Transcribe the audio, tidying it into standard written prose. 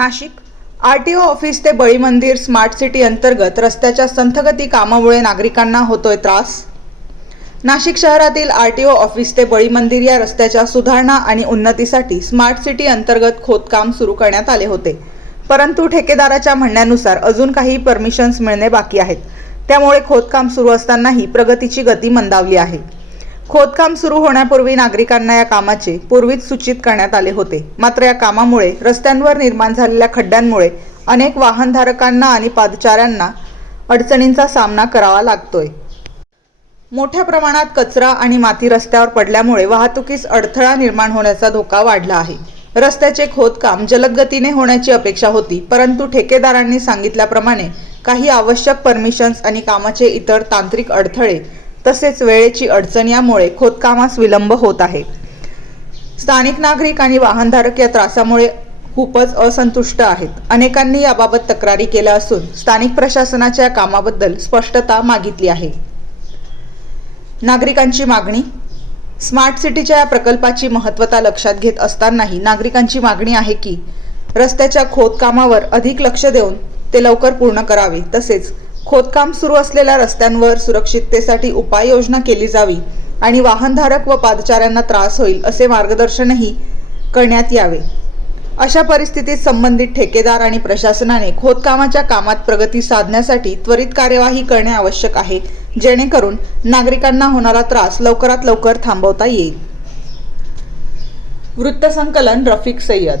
Nashik RTO office ते बळी मंदिर स्मार्ट सिटी अंतर्गत रस्त्याच्या संथगती कामामुळे नागरिकांना होतोय त्रास। नाशिक शहरातील आरटीओ ऑफिस ते बळी मंदिर या रस्त्याच्या सुधारणा आणि उन्नतीसाठी स्मार्ट सिटी अंतर्गत खोदकाम सुरू करण्यात आले होते, परंतु ठेकेदाराच्या म्हणण्यानुसार अजून काही परमिशन्स मिळणे बाकी आहेत। त्यामुळे खोदकाम सुरू असतानाही प्रगतीची गती मंदावली आहे। खोदकाम सुरू होण्यापूर्वी नागरिकांना या कामाचे पूर्वीच सूचित करण्यात आले होते, मात्र या कामामुळे रस्त्यांवर निर्माण झालेल्या खड्ड्यांमुळे अनेक वाहनधारकांना आणि पादचाऱ्यांना अडचणींचा सामना करावा लागतोय। मोठ्या प्रमाणात कचरा आणि माती रस्त्यावर पडल्यामुळे वाहतुकीस अडथळा निर्माण होण्याचा धोका वाढला आहे। रस्त्याचे खोदकाम जलद गतीने होण्याची अपेक्षा होती, परंतु ठेकेदारांनी सांगितल्याप्रमाणे काही आवश्यक परमिशन्स आणि कामाचे इतर तांत्रिक अडथळे तसेच वेळेची अडचण यामुळे खोदकामास विलंब होत आहे। स्थानिक नागरिक आणि वाहनधारक या त्रासामुळे खूपच असंतुष्ट आहेत। अनेकांनी याबाबत तक्रारी केल्या असून स्थानिक प्रशासनाच्या कामाबद्दल स्पष्टता मागितली आहे। नागरिकांची मागणी। स्मार्ट सिटीच्या या प्रकल्पाची महत्त्वता लक्षात घेत असतानाही नागरिकांची मागणी आहे की रस्त्याच्या खोदकामावर अधिक लक्ष देऊन ते लवकर पूर्ण करावे, तसेच खोदकाम सुरू असलेल्या रस्त्यांवर सुरक्षिततेसाठी उपाययोजना केली जावी आणि वाहनधारक व पादचाऱ्यांना त्रास होईल असे मार्गदर्शनही करण्यात यावे। अशा परिस्थितीत संबंधित ठेकेदार आणि प्रशासनाने खोदकामाच्या कामात प्रगती साधण्यासाठी त्वरित कार्यवाही करणे आवश्यक आहे, जेणेकरून नागरिकांना होणारा त्रास लवकरात लवकर थांबवता येईल। वृत्तसंकलन रफिक सय्यद।